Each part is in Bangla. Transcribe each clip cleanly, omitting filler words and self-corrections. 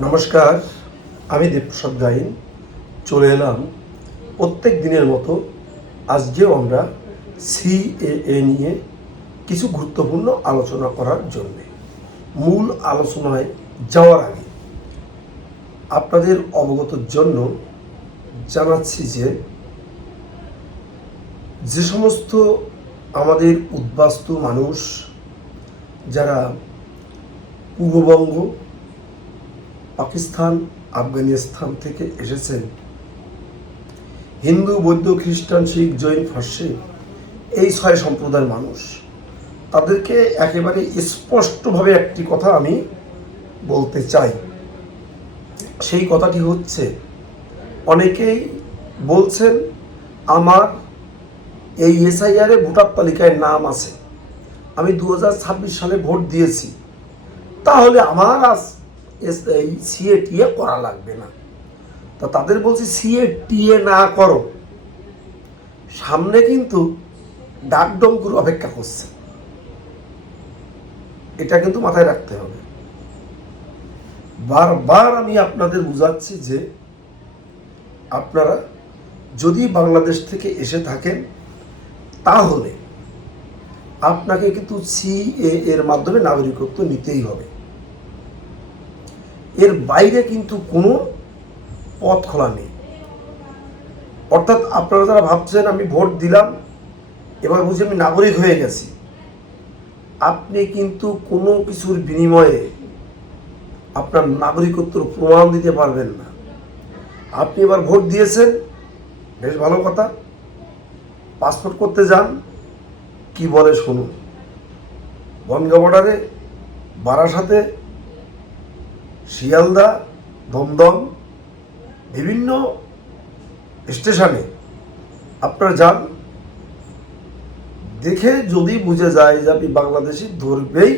নমস্কার, আমি দেবপ্রসাদ গাইন চলে এলাম প্রত্যেক দিনের মতো। আজকেও আমরা সিএএ নিয়ে কিছু গুরুত্বপূর্ণ আলোচনা করার জন্যে। মূল আলোচনায় যাওয়ার আগে আপনাদের অবগতর জন্য জানাচ্ছি যে সমস্ত আমাদের উদ্বাস্তু মানুষ যারা পূর্ববঙ্গ, পাকিস্তান, আফগানিস্তান থেকে এসেছেন, হিন্দু, বৌদ্ধ, খ্রিস্টান, শিখ, জৈন, ফার্সি, এই 6 সম্প্রদায়ের মানুষ, তাদেরকে একেবারে স্পষ্টভাবে একটি কথা আমি বলতে চাই। সেই কথাটি হচ্ছে, অনেকেই বলছেন আমার এই এসআইআরে ভোটার তালিকায় নাম আছে, আমি 2026 সালে ভোট দিয়েছি, তাহলে আমার এই সিএটিএ করা লাগবে না। তো তাদের বলছি, সিএটিএ না করো, সামনে কিন্তু ডাকডঙ্কুর অপেক্ষা করছে, এটা কিন্তু মাথায় রাখতে হবে। বারবার আমি আপনাদের বুঝাচ্ছি যে আপনারা যদি বাংলাদেশ থেকে এসে থাকেন, তাহলে আপনাকে কিন্তু সিএএ এর মাধ্যমে নাগরিকত্ব নিতেই হবে। এর বাইরে কিন্তু কোনো পথ খোলা নেই। অর্থাৎ আপনারা যারা ভাবছেন আমি ভোট দিলাম, এবার বুঝি আমি নাগরিক হয়ে গেছি, আপনি কিন্তু কোনো কিছুর বিনিময়ে আপনার নাগরিকত্বর প্রমাণ দিতে পারবেন না। আপনি এবার ভোট দিয়েছেন, বেশ ভালো কথা, পাসপোর্ট করতে যান, কি বলে শুনুন। বনগাঁ বর্ডারে, বারাসাতে, শিয়ালদা, দমদম, বিভিন্ন স্টেশনে আপনারা যান, দেখে যদি বুঝে যায় যে আপনি বাংলাদেশি, ধরবেই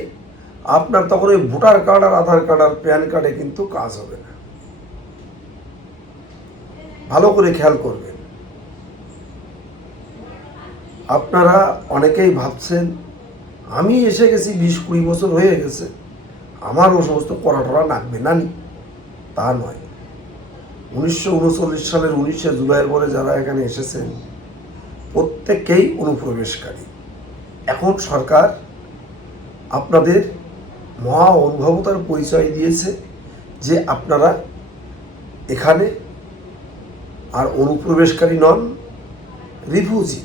আপনার, তখন ওই ভোটার কার্ড আর আধার কার্ড আর প্যান কার্ডে কিন্তু কাজ হবে না। ভালো করে খেয়াল করবেন। আপনারা অনেকেই ভাবছেন আমি এসে গেছি, 20-20 বছর হয়ে গেছে, আমার ও সমস্ত করা লাগবে না। তা নয়। 1939 সালের 19শে জুলাইয়ের পরে যারা এখানে এসেছেন, প্রত্যেকেই অনুপ্রবেশকারী। এখন সরকার আপনাদের মহা অনুভবতার পরিচয় দিয়েছে যে আপনারা এখানে আর অনুপ্রবেশকারী নন, রিফিউজি,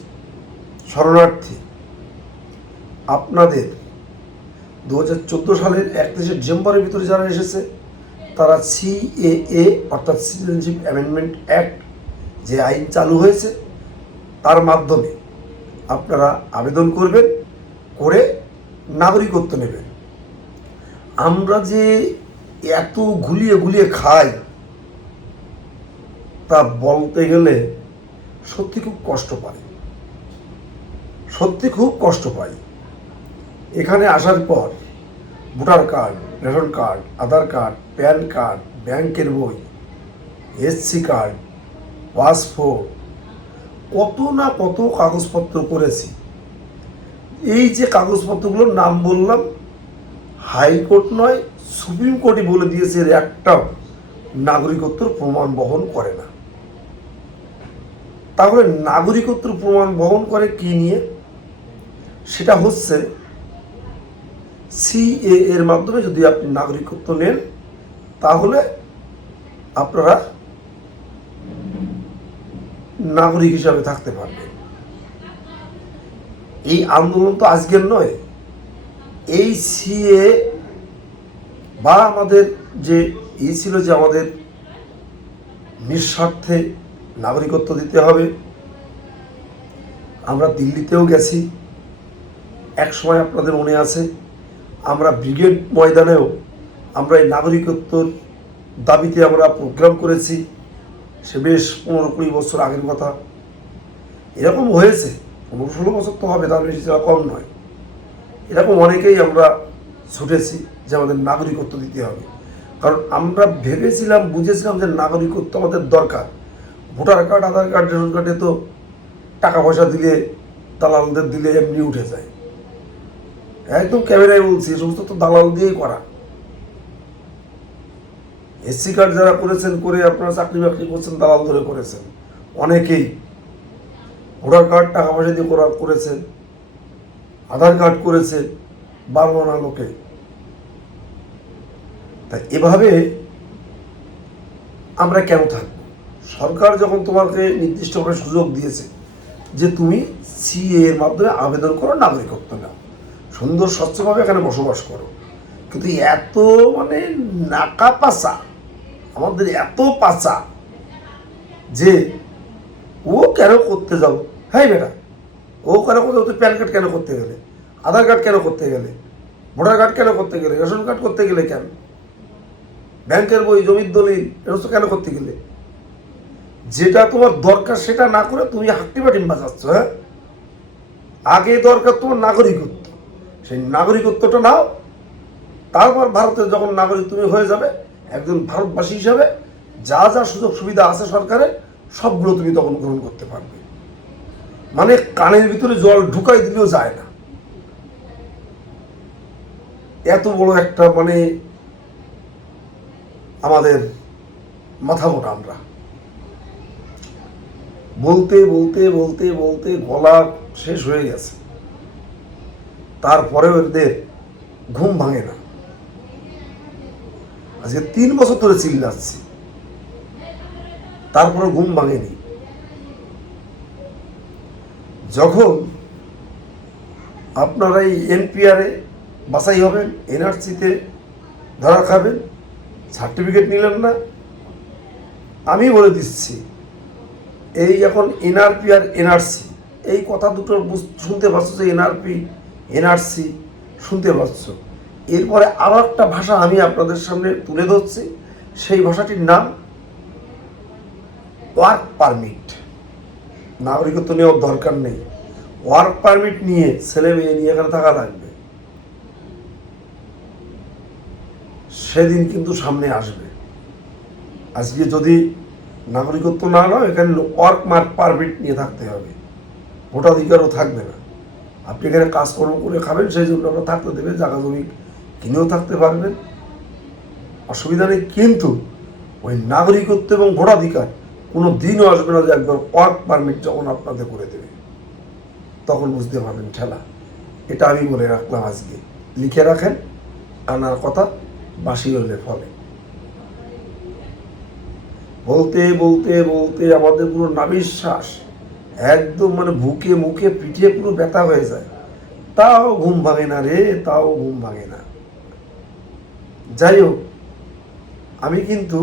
শরণার্থী। আপনাদের 2014 সালের 31শে ডিসেম্বরের ভিতরে যারা এসেছে, তারা সিএএ অর্থাৎ সিটিজেনশিপ অ্যামেন্ডমেন্ট অ্যাক্ট, যে আইন চালু হয়েছে, তার মাধ্যমে আপনারা আবেদন করবেন, করে নাগরিকত্ব নেবেন। আমরা যে এত ঘুলিয়ে ঘুলিয়ে খাই, তা বলতে গেলে সত্যি খুব কষ্ট পাই, সত্যি খুব কষ্ট পাই। এখানে আসার পর ভোটার কার্ড, রেশন কার্ড, আধার কার্ড, প্যান কার্ড, ব্যাংকের বই, এসসি কার্ড, পাসপোর্ট, কত না কত কাগজপত্র করেছি। এই যে কাগজপত্রগুলোর নাম বললাম, হাইকোর্ট নয়, সুপ্রিম কোর্টই বলে দিয়েছে এর একটাও নাগরিকত্বের প্রমাণ বহন করে না। তাহলে নাগরিকত্বের প্রমাণ বহন করে কি নিয়ে? সেটা হচ্ছে সিএ এর মাধ্যমে যদি আপনি নাগরিকত্ব নেন, তাহলে আপনারা নাগরিক হিসাবে থাকতে পারবেন। এই আন্দোলন তো আজকের নয়। এই সিএ বা আমাদের যে ছিল যে আমাদের নিঃস্বার্থে নাগরিকত্ব দিতে হবে, আমরা দিল্লিতেও গেছি, এক সময় আপনাদের মনে আছে, আমরা ব্রিগেড ময়দানেও আমরা এই নাগরিকত্বর দাবিতে আমরা প্রোগ্রাম করেছি। সে বেশ 15-20 বছর আগের কথা। এরকম হয়েছে, 15-16 বছর তো হবে, তার বেশি কম নয়। এরকম অনেকেই আমরা ছুটেছি যে আমাদের নাগরিকত্ব দিতে হবে, কারণ আমরা ভেবেছিলাম, বুঝেছিলাম যে নাগরিকত্ব আমাদের দরকার। ভোটার কার্ড, আধার কার্ড, রেশন কার্ডে তো টাকা পয়সা দিলে, দালালদের দিলে এমনি উঠে যায়। একদম ক্যামেরায় বলছি, এ সমস্ত তো দালাল দিয়েই করা। এসসি কার্ড যারা করেছেন, করে আপনারা চাকরি বাকরি করছেন, দালাল ধরে করেছেন, অনেকেই ভোটার কার্ড টাকা পয়সা দিয়ে করেছেন, আধার কার্ড করেছে 12 আনা লোকে। তাই এভাবে আমরা কেন থাকব? সরকার যখন তোমাকে নির্দিষ্টভাবে সুযোগ দিয়েছে যে তুমি সিএ এর মাধ্যমে আবেদন করো, নাগরিকত্ব নাও, সুন্দর স্বচ্ছভাবে এখানে বসবাস করো, কিন্তু এত মানে নাকা পাচা, আমাদের এত পাচা যে ও কেন করতে যাব? হ্যাঁ বেটা, ও কেন করতে? তুই প্যান কার্ড কেন করতে গেলে, আধার কার্ড কেন করতে গেলে, ভোটার কার্ড কেন করতে গেলে, রেশন কার্ড করতে গেলে কেন, ব্যাংকের বই, জমির দলিল এসব কেন করতে গেলে? যেটা তোমার দরকার সেটা না করে তুমি হাট্টিবাটিম বাজাচ্ছ। হ্যাঁ, আগে দরকার তোমার নাগরিকত্ব, সেই নাগরিকত্বটা নাও, তারপর ভারতের যখন নাগরিক তুমি হয়ে যাবে, একজন ভারতবাসী হিসাবে যা যা সুযোগ সুবিধা আছে সরকারের, সবগুলো তুমি তখন গ্রহণ করতে পারবে। মানে কানের ভিতরে জল ঢুকাই দিলেও যায় না, এত বড় একটা মানে আমাদের মাথা মোটা। আমরা বলতে বলতে বলতে বলতে গলা শেষ হয়ে গেছে, তারপরেও এদের ঘুম ভাঙে না। আজকে 3 বছর ধরে চিল্লাচ্ছি, তারপরে ঘুম ভাঙেনি। যখন আপনারা এই এনপিআরে বাছাই হবেন, এনআরসিতে ধরা খাবেন, সার্টিফিকেট নিলেন না, আমি বলে দিচ্ছি, এই এখন এনআরপি আর এনআরসি এই কথা দুটো শুনতে পাচ্ছ, যে এনআরপি এনআরসি শুনতে পাচ্ছ। এরপরে আরও একটা ভাষা আমি আপনাদের সামনে তুলে ধরছি, সেই ভাষাটির নাম ওয়ার্ক পারমিট। নাগরিকত্ব নেওয়ার দরকার নেই, ওয়ার্ক পারমিট নিয়ে ছেলে মেয়ে নিয়ে এখানে থাকা লাগবে। সেদিন কিন্তু সামনে আসবে। আজকে যদি নাগরিকত্ব না নাও, এখানে ওয়ার্ক পারমিট নিয়ে থাকতে হবে, ভোটাধিকারও থাকবে না। আপনি এখানে কাজকর্ম করে খাবেন, সেই জন্য আমরা থাকতে দেবে, জায়গা জমি কিনেও থাকতে পারবেন, অসুবিধা নেই। কিন্তু ওই নাগরিকত্ব এবং ভোটাধিকার কোনো দিনও আসবে না যে একবার ওয়ার্ক পারমিট যখন আপনাদের করে দেবে, তখন বুঝতে পারবেন ঠেলা। এটা আমি বলে রাখলাম, আজকে লিখে রাখেন, আনার কথা বাসি হলে ফলে। বলতে বলতে বলতে আমাদের পুরো নাভিশ্বাস একদম মানে বুকে মুখে পিঠে পুরো ব্যথা হয়ে যায়, তাও ঘুম ভাঙে না রে, তাও ঘুম ভাঙে না। যাই হোক, আমি কিন্তু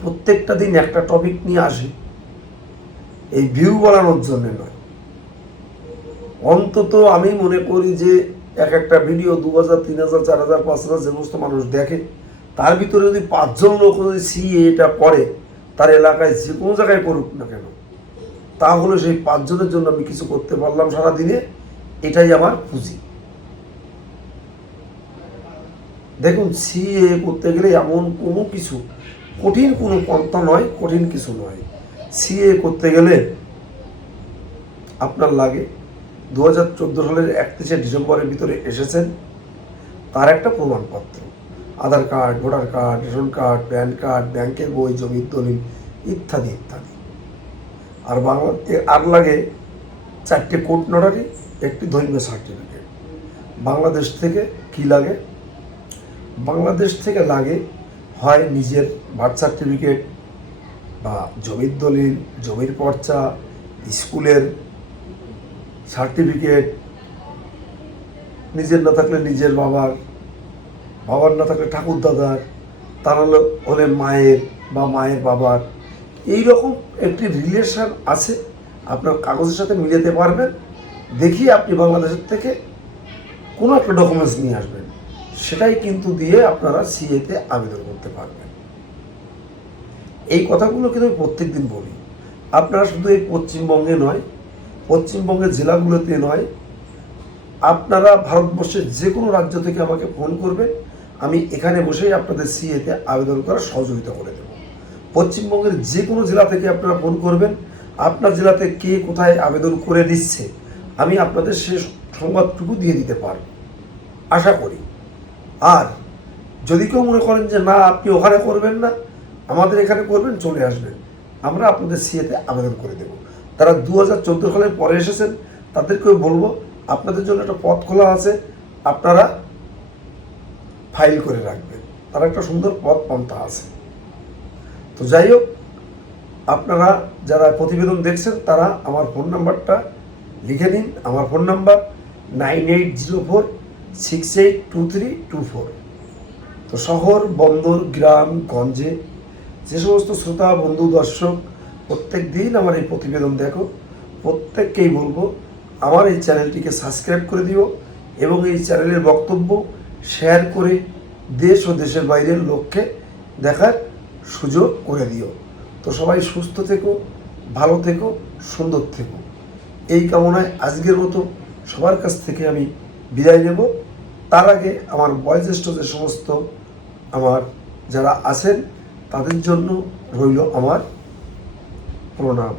প্রত্যেকটা দিন একটা টপিক নিয়ে আসি, এই ভিউ বাড়ানোর জন্য নয়। অন্তত আমি মনে করি যে এক একটা ভিডিও 2000, 3000, 4000, 5000 যে সমস্ত মানুষ দেখে, তার ভিতরে যদি 5 জন লোক যদি সিএ এটা করে, তার এলাকায় যে কোনো জায়গায় করুক না কেন, তাহলে সেই 5 জনের জন্য আমি কিছু করতে পারলাম সারাদিনে, এটাই আমার পুঁজি। দেখুন, সিএ করতে গেলে এমন কোনো কিছু কঠিন কোনো পন্থা নয়, কঠিন কিছু নয়। সিএ করতে গেলে আপনার লাগে 2014 সালের 31শে ডিসেম্বরের ভিতরে এসেছেন, তার একটা প্রমাণপত্র, Aadhaar card, voter card, ration card, PAN card, ব্যাংকের বই, জমির দলিল ইত্যাদি ইত্যাদি। আর আর লাগে 4টে কোর্ট নটারি, একটি ধর্মীয় সার্টিফিকেট। বাংলাদেশ থেকে কি লাগে? বাংলাদেশ থেকে লাগে হয় নিজের বার্থ সার্টিফিকেট বা জমির দলিল, জমির পর্চা, স্কুলের সার্টিফিকেট, নিজের না থাকলে নিজের বাবার, বাবার না থাকলে ঠাকুর দাদার, তার হলে মায়ের বা মায়ের বাবার। এই রকম একটি রিলেশন আছে, আপনার কাগজের সাথে মিলাতে পারবেন। দেখিয়ে আপনি বাংলাদেশের থেকে কোনো একটা ডকুমেন্টস নিয়ে আসবেন, সেটাই কিন্তু দিয়ে আপনারা সিএতে আবেদন করতে পারবেন। এই কথাগুলো কিন্তু আমি প্রত্যেক দিন বলি। আপনারা শুধু এই পশ্চিমবঙ্গে নয়, পশ্চিমবঙ্গের জেলাগুলোতে নয়, আপনারা ভারতবর্ষের যে কোনো রাজ্য থেকে আমাকে ফোন করবেন, আমি এখানে বসেই আপনাদের সিএতে আবেদন করার সহযোগিতা করে দেব। পশ্চিমবঙ্গের যে কোনো জেলা থেকে আপনারা ফোন করবেন, আপনার জেলাতে কে কোথায় আবেদন করে দিচ্ছে, আমি আপনাদের সে সংবাদটুকু দিয়ে দিতে পারব, আশা করি। আর যদি কেউ মনে করেন যে না আপনি ওখানে করবেন না, আমাদের এখানে করবেন, চলে আসবেন, আমরা আপনাদের সিএতে আবেদন করে দেব। তারা 2014 সালের পরে এসেছেন, তাদেরকেও বলবো আপনাদের জন্য একটা পথ খোলা আছে, আপনারা ফাইল করে রাখবেন, তার একটা সুন্দর পথ পন্থা আছে। তো যাই হোক, আপনারা যারা প্রতিবেদন দেখছেন তারা আমার ফোন নাম্বারটা লিখে নিন। আমার ফোন নাম্বার 9804682324। তো শহর, বন্দর, গ্রাম, গঞ্জে যে সমস্ত শ্রোতা, বন্ধু, দর্শক প্রত্যেক দিন আমার এই প্রতিবেদন দেখো, প্রত্যেককেই বলবো আমার এই চ্যানেলটিকে সাবস্ক্রাইব করে দিও এবং এই চ্যানেলের বক্তব্য শেয়ার করে দেশ ও দেশের বাইরের লোককে দেখার সুযোগ করে দিও। তো সবাই সুস্থ থেকো, ভালো থেকো, সুন্দর থেকো, এই কামনায় আজকের মতো সবার কাছ থেকে আমি বিদায় নেব। তার আগে আমার বয়োজ্যেষ্ঠ যে সমস্ত আমার যারা আছেন তাদের জন্য রইল আমার প্রণাম।